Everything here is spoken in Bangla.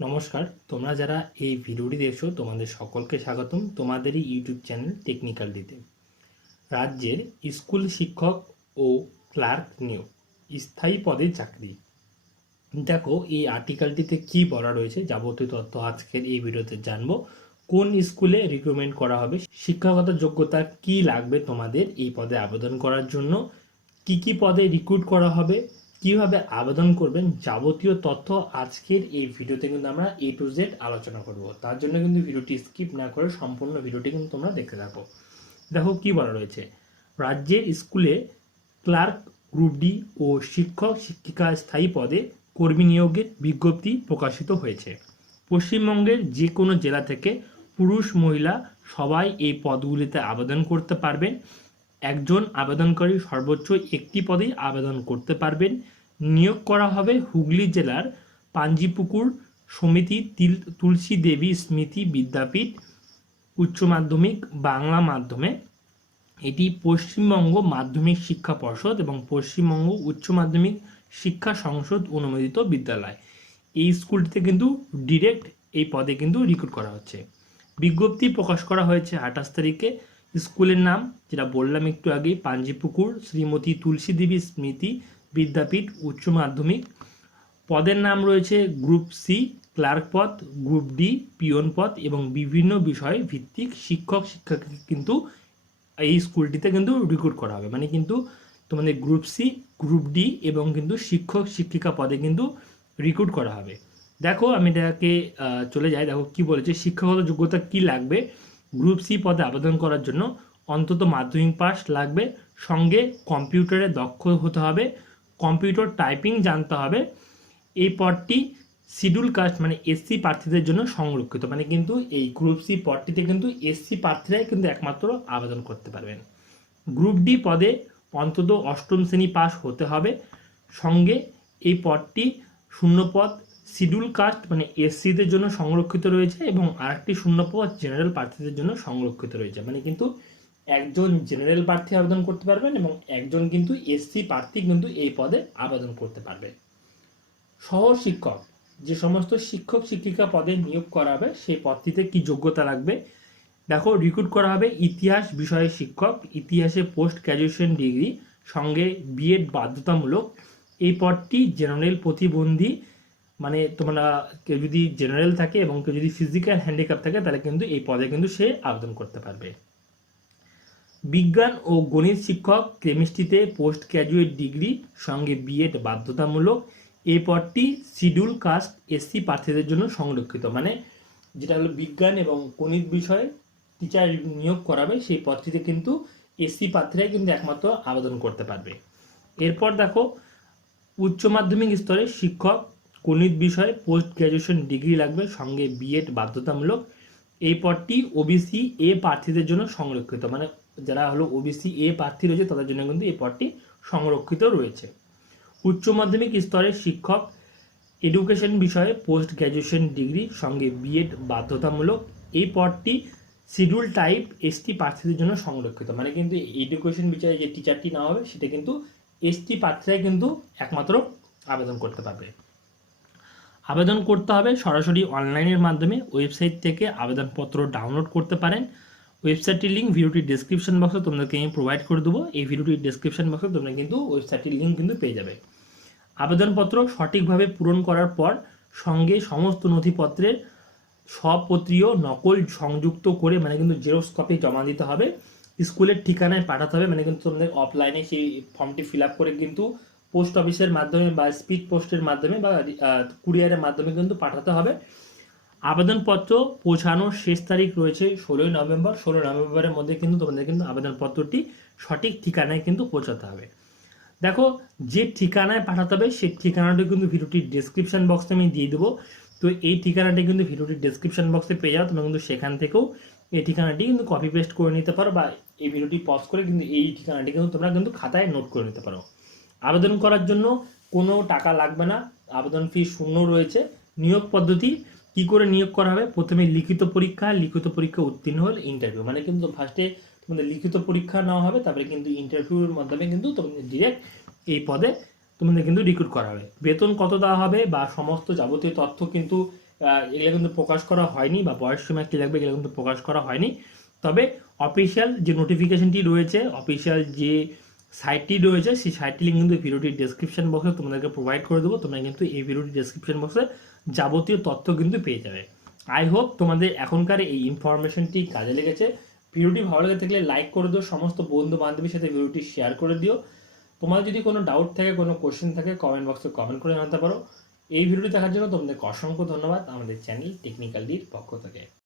নমস্কার, তোমরা যারা এই ভিডিওটি দেখছো তোমাদের সকলকে স্বাগতম তোমাদেরই ইউটিউব চ্যানেল টেকনিক্যাল ডিতে। রাজ্যের স্কুল শিক্ষক ও ক্লার্ক নিয়োগ, স্থায়ী পদে চাকরি। দেখো এই আর্টিকেলটিতে কি বলা রয়েছে, যাবতীয় তথ্য আজকের এই ভিডিওতে জানবো। কোন স্কুলে রিক্রুটমেন্ট করা হবে, শিক্ষাগত যোগ্যতা কি লাগবে তোমাদের এই পদে আবেদন করার জন্য, কি কি পদে রিক্রুট করা হবে, কিভাবে আবেদন করবেন, যাবতীয় তথ্য আজকের এই ভিডিওতে কিন্তু আমরা A to Z আলোচনা করব। তার জন্য কিন্তু ভিডিওটি স্কিপ না করে সম্পূর্ণ ভিডিওটি কিন্তু তোমরা দেখতে থাকো। দেখো কি বলা রয়েছে, রাজ্যের স্কুলে ক্লার্ক গ্রুপ ডি ও শিক্ষক শিক্ষিকা স্থায়ী পদে কর্মী নিয়োগের বিজ্ঞপ্তি প্রকাশিত হয়েছে। পশ্চিমবঙ্গের যে কোনো জেলা থেকে পুরুষ মহিলা সবাই এই পদগুলিতে আবেদন করতে পারবেন। একজন আবেদনকারী সর্বোচ্চ একটি পদেই আবেদন করতে পারবেন। নিয়োগ করা হবে হুগলি জেলার পাঞ্জিপুকুর সমিতি তুলসী দেবী স্মৃতি বিদ্যাপীঠ উচ্চ মাধ্যমিক বাংলা মাধ্যমে। এটি পশ্চিমবঙ্গ মাধ্যমিক শিক্ষা পর্ষদ এবং পশ্চিমবঙ্গ উচ্চ মাধ্যমিক শিক্ষা সংসদ অনুমোদিত বিদ্যালয়। এই স্কুলটিতে কিন্তু ডিরেক্ট এই পদে কিন্তু রিক্রুট করা হচ্ছে। বিজ্ঞপ্তি প্রকাশ করা হয়েছে 28 তারিখে। স্কুলের নাম যেটা বললাম একটু আগেই, পাঞ্জিপুকুর শ্রীমতী তুলসী দেবী স্মৃতি বিদ্যাপীঠ উচ্চ মাধ্যমিক। পদের নাম রয়েছে গ্রুপ সি ক্লার্ক পদ, গ্রুপ ডি পিয়ন পদ এবং বিভিন্ন বিষয় ভিত্তিক শিক্ষক শিক্ষাকে কিন্তু এই স্কুলটিতে কিন্তু রিক্রুট করা হবে। মানে কিন্তু তোমাদের গ্রুপ সি গ্রুপ ডি এবং কিন্তু শিক্ষক শিক্ষিকা পদে কিন্তু রিক্রুট করা হবে। দেখো আমি এটাকে চলে যাই। দেখো কি বলেছে, শিক্ষাগত যোগ্যতা কি লাগবে। গ্রুপ সি পদে আবেদন করার জন্য অন্তত মাধ্যমিক পাস লাগবে, সঙ্গে কম্পিউটারে দক্ষ হতে হবে, কম্পিউটার টাইপিং জানতে হবে। এই পদটি শিডিউল কাস্ট মানে এসসি প্রার্থীদের জন্য সংরক্ষিত। মানে কিন্তু এই গ্রুপ সি পদটিতে কিন্তু এসসি প্রার্থীরাই কিন্তু একমাত্র আবেদন করতে পারবেন। গ্রুপ ডি পদে অন্তত অষ্টম শ্রেণী পাস হতে হবে, সঙ্গে এই পদটি শূন্যপদ শিডিউল কাস্ট মানে এসসিদের জন্য সংরক্ষিত রয়েছে এবং আরেকটি শূন্যপদ জেনারেল প্রার্থীদের জন্য সংরক্ষিত রয়েছে। মানে কিন্তু একজন জেনারেল প্রার্থী আবেদন করতে পারবেন এবং একজন কিন্তু এসসি প্রার্থী কিন্তু এই পদে আবেদন করতে পারবে। সহ শিক্ষক, যে সমস্ত শিক্ষক শিক্ষিকা পদে নিয়োগ করা হবে সেই পদটিতে কি যোগ্যতা লাগবে। দেখো রিক্রুট করা হবে ইতিহাস বিষয়ের শিক্ষক, ইতিহাসে পোস্ট গ্র্যাজুয়েশন ডিগ্রি, সঙ্গে বিএড বাধ্যতামূলক। এই পদটি জেনারেল প্রতিবন্ধী, মানে তোমরা কেউ যদি জেনারেল থাকে এবং কেউ যদি ফিজিক্যাল হ্যান্ডিক্যাপ থাকে তাহলে কিন্তু এই পদে কিন্তু সে আবেদন করতে পারবে। বিজ্ঞান ও গণিত শিক্ষক, কেমিস্ট্রিতে পোস্ট গ্র্যাজুয়েট ডিগ্রি, সঙ্গে বিএড বাধ্যতামূলক। এই পদটি শিডিউল কাস্ট এসসি প্রার্থীদের জন্য সংরক্ষিত। মানে যেটা হলো বিজ্ঞান এবং গণিত বিষয়ে টিচার নিয়োগ করাবে সেই পদটিতে কিন্তু এসসি প্রার্থীরাই কিন্তু একমাত্র আবেদন করতে পারবে। এরপর দেখো উচ্চ মাধ্যমিক স্তরে শিক্ষক, গণিত বিষয়ে পোস্ট গ্র্যাজুয়েশন ডিগ্রি লাগবে, সঙ্গে বিএড বাধ্যতামূলক। এই পদটি ওবিসি এ প্রার্থীদের জন্য সংরক্ষিত। মানে যারা হলো ওবিসি এ প্রার্থী রয়েছে তাদের জন্য কিন্তু এই পদটি সংরক্ষিত রয়েছে। উচ্চ মাধ্যমিক স্তরের শিক্ষক, এডুকেশন বিষয়ে পোস্ট গ্র্যাজুয়েশন ডিগ্রি, সঙ্গে বিএড বাধ্যতামূলক। এই পদটি শিডিউল টাইপ এসটি প্রার্থীদের জন্য সংরক্ষিত। মানে কিন্তু এডুকেশন বিষয়ে যে টিচারটি নেওয়া হবে সেটা কিন্তু এসটি প্রার্থীরাই কিন্তু একমাত্র আবেদন করতে পারবে। আবেদন করতে হবে সরাসরি অনলাইনের মাধ্যমে। ওয়েবসাইট থেকে আবেদনপত্র ডাউনলোড করতে পারেন। ওয়েবসাইটটির লিঙ্ক ভিডিওটির ডেসক্রিপশন বক্সে তোমাদেরকে আমি প্রোভাইড করে দেবো। এই ভিডিওটির ডেসক্রিপশন বক্সে তোমরা কিন্তু ওয়েবসাইটটির লিঙ্ক কিন্তু পেয়ে যাবে। আবেদনপত্র সঠিকভাবে পূরণ করার পর সঙ্গে সমস্ত নথিপত্রের স্বপত্রীয় নকল সংযুক্ত করে মানে কিন্তু জেরক্স কপি জমা দিতে হবে, স্কুলের ঠিকানায় পাঠাতে হবে। মানে কিন্তু তোমাদের অফলাইনে সেই ফর্মটি ফিল আপ করে কিন্তু পোস্ট অফিসের মাধ্যমে বা স্পিড পোস্টের মাধ্যমে বা কুরিয়ারের মাধ্যমে কিন্তু পাঠাতে হবে। আবেদনপত্র পৌঁছানোর শেষ তারিখ রয়েছে 16 নভেম্বর। 16 নভেম্বরের মধ্যে কিন্তু তোমাদের কিন্তু আবেদনপত্রটি সঠিক ঠিকানায় কিন্তু পৌঁছাতে হবে। দেখো যে ঠিকানায় পাঠাতে হবে সেই ঠিকানাটি কিন্তু ভিডিওটির ডেসক্রিপশন বক্সে আমি দিয়ে দেবো। তো এই ঠিকানাটি কিন্তু ভিডিওটির ডেসক্রিপশন বক্সে পেয়ে যাও, তোমরা কিন্তু সেখান থেকেও এই ঠিকানাটি কিন্তু কপি পেস্ট করে নিতে পারো বা এই ভিডিওটি পজ করে কিন্তু এই ঠিকানাটি কিন্তু তোমরা কিন্তু খাতায় নোট করে নিতে পারো। আবেদন করার জন্য কোনো টাকা লাগবে না, আবেদন ফি শূন্য রয়েছে। নিয়োগ পদ্ধতি কি করে নিয়োগ করা হবে, প্রথমে লিখিত পরীক্ষা উত্তীর্ণ হলে ইন্টারভিউ। মানে কিন্তু ফার্স্টে তোমাদের লিখিত পরীক্ষা নেওয়া হবে, তারপরে কিন্তু ইন্টারভিউর মাধ্যমে কিন্তু তোমাদের ডিরেক্ট এই পদে তোমাদের কিন্তু রিক্রুট করা হবে। বেতন কত দেওয়া হবে বা সমস্ত যাবতীয় তথ্য কিন্তু এগুলো কিন্তু প্রকাশ করা হয়নি, বা বয়স সীমা কী লাগবে এগুলো কিন্তু প্রকাশ করা হয়নি। তবে অফিসিয়াল যে নোটিফিকেশনটি রয়েছে, অফিসিয়াল যে সাইটটি রয়েছে, সেই সাইটটি লিঙ্ক কিন্তু ভিডিওটির ডেসক্রিপশন বক্সে তোমাদেরকে প্রোভাইড করে দেবো। তোমরা কিন্তু এই ভিডিওটির ডেসক্রিপশন বক্সে যাবতীয় তথ্য কিন্তু পেয়ে যাবে। আই হোপ তোমাদের এখনকার এই ইনফরমেশনটি কাজে লেগেছে। ভিডিওটি ভালো লেগে থাকলে লাইক করে দিও, সমস্ত বন্ধু বান্ধবীর সাথে ভিডিওটি শেয়ার করে দিও। তোমার যদি কোনো ডাউট থাকে, কোনো কোশ্চেন থাকে, কমেন্ট বক্সে কমেন্ট করে জানাতে পারো। এই ভিডিওটি দেখার জন্য তোমাদের অসংখ্য ধন্যবাদ আমাদের চ্যানেল টেকনিক্যাল ডির পক্ষ থেকে।